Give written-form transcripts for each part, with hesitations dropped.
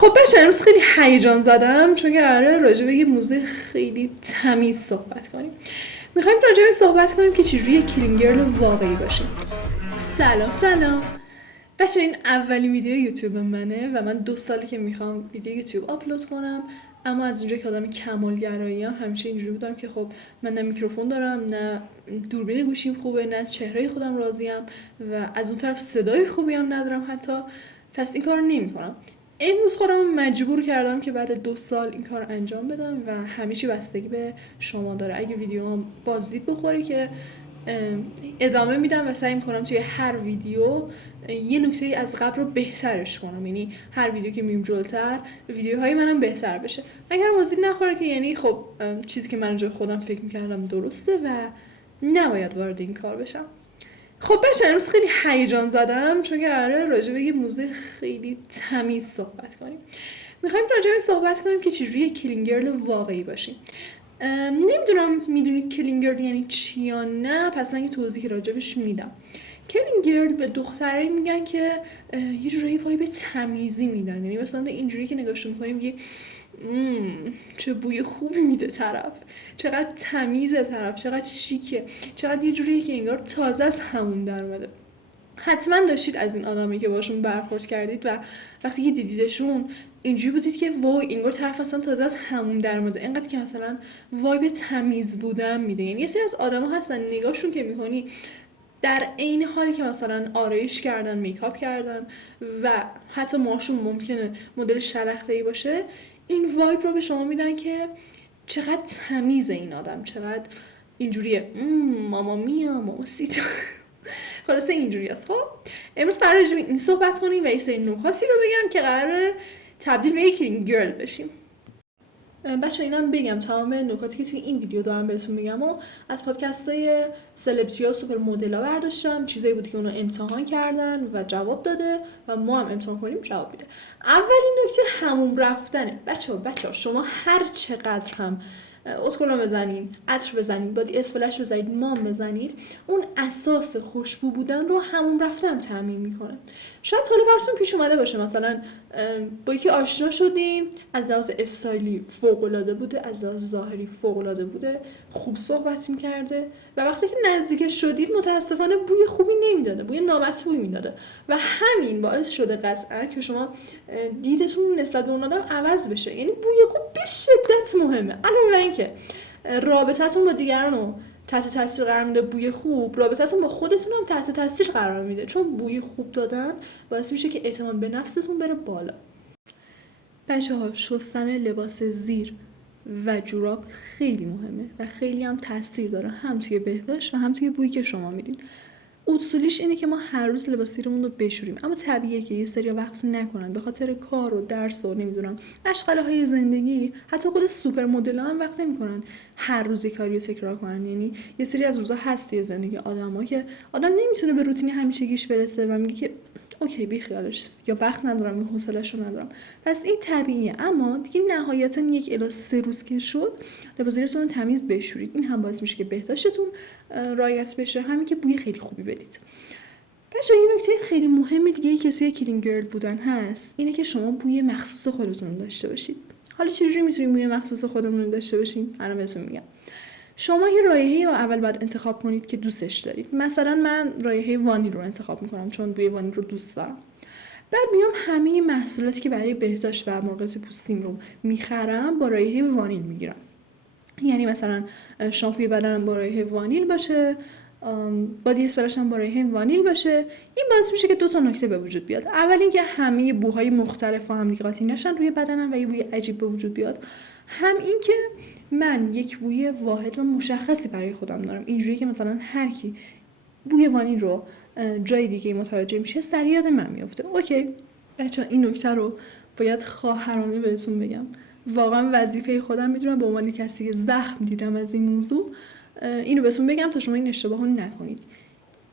خب بچه امروز خیلی هیجان زدم چون که قراره راجع به یه موضوع خیلی تمیز صحبت کنیم. میخوایم راجع به صحبت کنیم که چجوری یه کلینگرل واقعی باشیم. سلام بچه، این اولین ویدیو یوتیوب منه و من 2 ساله که میخوام ویدیو یوتیوب آپلود کنم، اما از اونجایی که آدم کمالگرایی ام همیشه اینجوری بودم که خب من نه میکروفون دارم، نه دوربین گوشیم خوبه، نه از چهره خودم راضیم و از اون طرف صدای خوبی هم ندارم حتی، پس این کار نمیکنم. امروز خودم مجبور کردم که بعد 2 سال این کار انجام بدم و همه چی بستگی به شما داره. اگه ویدیوام بازدید بخوره که ادامه میدم و سعی میکنم توی هر ویدیو یه نکته از قبل رو بهترش کنم، یعنی هر ویدیو که میم جلوتر ویدیوهای منم بهتر بشه. اگر بازدید نخوره که یعنی خب چیزی که من جای خودم فکر میکردم درسته و نباید وارد این کار بشم. خب بچه امروز خیلی هیجان زدم چون که قراره راجع به یه موضوع خیلی تمیز صحبت کنیم. میخوایم راجع به صحبت کنیم که چجوری یه کلینگرل واقعی باشیم. نمیدونم میدونید کلینگرل یعنی چی یا نه، پس من یه توضیح راجبش میدم. کلینگرل به دخترایی میگن که یه جورایی وایب تمیزی میدن، یعنی مثلا اینجوری که نگاهش میکنیم میگه چه بوی خوبی میده طرف، چقدر تمیزه طرف، چقدر شیکه، چقدر یه جوریه که انگار تازه از همون در اومده. حتما داشتید از این آدمی که باشون برخورد کردید و وقتی که دیدیدشون اینجوری بودید که وای انگار طرف اصلا تازه از همون در اومده، اینقدر که مثلا وایب تمیز بودن میده. یعنی یه سری از آدما هستن نگاهشون که میکنی در عین حالی که مثلا آرایش کردن، میکاپ کردن و حتی موهاشون ممکنه مدل شلخته‌ای باشه، این وایب رو به شما میدن که چقدر تمیزه این آدم، چقدر اینجوریه ماما میا ماما سیتا. خلاصه اینجوری است. خب امروز قراره راجع به این صحبت کنیم و یه سری نکاتی رو بگم که قراره تبدیل به یک گرل بشیم. بچه اینم بگم تمام نکاتی که توی این ویدیو دارم بهتون میگم و از پادکست های سلبریتی ها، سوپر مدل ها برداشتم، چیزایی بودی که اونا امتحان کردن و جواب داده و ما هم امتحان کنیم جواب میده. اولین نکته حموم رفتنه. بچه ها شما هر چقدر هم اسکولا بزنین، عطر بزنین، بادی اسفلش بزنید، مام بزنید، اون اساس خوشبو بودن رو حموم رفتن تامین میکنه. شاید حالا براتون پیش اومده باشه مثلا با یکی آشنا شدین، از لحاظ استایلی فوق العاده بوده، از لحاظ ظاهری فوق العاده بوده، خوب صحبت میکرده و وقتی که نزدیکش شدید متاسفانه بوی خوبی نمیداده، بوی نامطبوعی میداده و همین باعث شده قطعا که شما دیدتون نسبت به اون آدم عوض بشه. یعنی بوی خوب به شدت مهمه. علاوه بر اینکه رابطتون با دیگران رو تحت تاثیر قرار میده، بوی خوب رابطتون با خودتون هم تحت تاثیر قرار میده، چون بوی خوب دادن باعث میشه که اعتماد به نفستون بره بالا. بچه‌ها شستن لباس زیر و جوراب خیلی مهمه و خیلی هم تاثیر داره، هم توی بهداشت و هم توی بویی که شما میدین. اصولیش اینه که ما هر روز لباس زیرمون رو بشوریم، اما طبیعیه که یه سری وقت نکنن به خاطر کار و درس و نمیدونم اشغاله های زندگی. حتی خود سوپر مدل‌ها هم وقت نمیکنن هر روز کاری رو تکرار کنن. یعنی یه سری از روزا هست توی زندگی آدم‌ها که آدم نمیتونه به روتین همیشگیش برسه و میگه که اوکی بی خیالش، یا وقت ندارم یا حوصله‌شو ندارم. پس این طبیعیه، اما دیگه نهایتا 1 الی 3 روز که شد لباس زیرتون رو تمیز بشورید. این هم باعث میشه که بهداشتتون رعایت بشه، همین که بوی خیلی خوبی بدید. بچه یه نکته خیلی مهم دیگه ای که توی کلینگرل بودن هست اینه که شما بوی مخصوص خودتون داشته باشید. حالا چجوری میتونیم بوی مخصوص خودمون داشته باشیم؟ الان بهتون میگم. شما یه رایحه‌ای رو اول باید انتخاب کنید که دوستش دارید. مثلا من رایحه وانیل رو انتخاب میکنم چون بوی وانیل رو دوست دارم. بعد میام همه محصولاتی که برای بهداشت و مراقبت پوستیم رو میخرم با رایحه وانیل میگیرم. یعنی مثلا شامپوی بدنم با رایحه وانیل باشه، بادی اسپرش هم با رایحه وانیل باشه. این باعث میشه که 2 تا نکته به وجود بیاد. اول اینکه همه بوهای مختلف با هم قاطی نشن روی بدنم و یه بوی عجیب به وجود بیاد. هم اینکه من یک بوی واحد و مشخصی برای خودم دارم، اینجوری که مثلا هر کی بوی وانیل رو جای دیگه متوجه میشه سریع یاد من میفته. اوکی بچه‌ها این نکته رو باید خواهرانه بهتون بگم. واقعا وظیفه خودم میدونم به عنوان کسی که زخم دیدم از این موضوع اینو بهتون بگم تا شما این اشتباهو نکنید.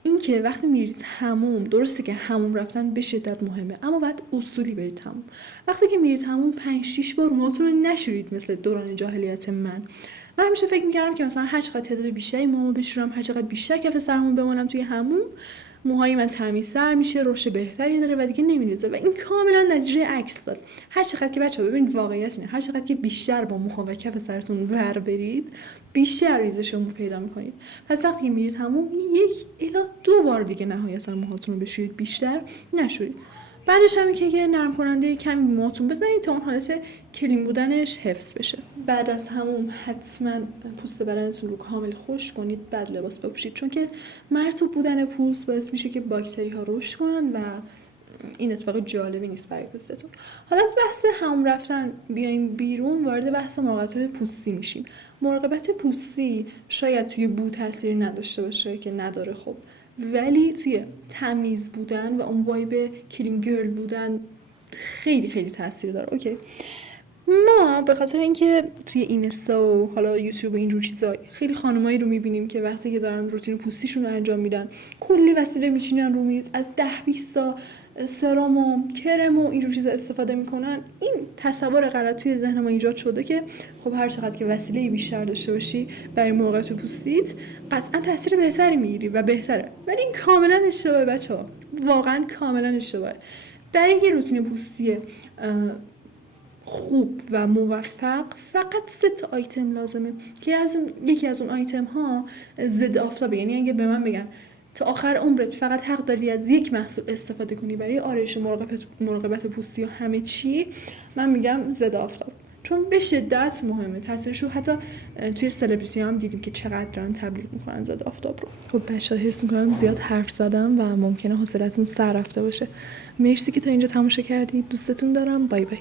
این که وقتی میرید حموم، درسته که حموم رفتن به شدت مهمه، اما باید اصولی برید حموم. وقتی که میرید حموم 5-6 بار موهاتون رو نشورید مثل دوران جاهلیت من همیشه فکر میکردم که مثلا هر چقدر تعداد بیشتری موامو بشورم، هر چقدر بیشتر کف سرمون بمونم توی حموم، موهای من تمیزتر میشه، رشد بهتری داره و دیگه نمیریزه و این کاملا نتیجه عکس داره. هر چقدر که بچه‌ها ببینید واقعیت اینه، هر چقدر که بیشتر با موها و کف سرتون ور برید بیشتر ریزش مو پیدا میکنید. پس وقتی که میرید همون 1 الی 2 بار دیگه نهایتا موهاتون رو بشورید، بیشتر نشورید. بعدش هم که یه نرم کننده کمی موهاتون بزنید تا اون حالت کلین بودنش حفظ بشه. بعد از همون حتما پوست بدنتون رو کامل خشک کنید، بعد لباس بپوشید، چون که مرطوب بودن پوست باعث میشه که باکتری ها رشد کنن و این اتفاق جالبی نیست برای پوستتون. حالا از بحث همون رفتن بیایم بیرون، وارد بحث مراقبت پوستی میشیم. مراقبت پوستی شاید توی بو تاثیر نداشته باشه که نداره خب، ولی توی تمیز بودن و اون وایب کلین گرل بودن خیلی خیلی تاثیر داره. اوکی، ما به خاطر اینکه توی اینستا و حالا یوتیوب و اینجور چیزا خیلی خانمایی رو میبینیم که وقتی که دارن روتین پوستیشون رو انجام میدن کلی وسیله میچینن رو میز، از 10-20 تا سرم و کرم و اینجور چیزا استفاده میکنن. این تصور غلط توی ذهن ما ایجاد شده که خب هر چقدر که وسیله بیشتر داشته باشی برای مراقبت پوستیت قطعا تاثیر بهتری میگیری و بهتره، ولی این کاملا اشتباهه بچه‌ها، واقعا کاملا اشتباهه. برای یه روتین پوستی خوب و موفق فقط 3 تا آیتم لازمه که یکی از اون آیتم ها ضد آفتابه. یعنی اگه به من بگن تا آخر عمرت فقط حق داری از یک محصول استفاده کنی برای آرایش مراقبت پوستی و همه چی، من میگم ضد آفتاب، چون به شدت مهمه. تاثیرش رو حتی توی سلبریتی هم دیدیم که چقدر دارن تبلیغ میکنن ضد آفتاب رو. خب بچه‌ها حس میکنم زیاد حرف زدم و ممکنه حوصلتون سر رفته باشه. مرسی که تا اینجا تماشا کردید، دوستتون دارم، بای بای.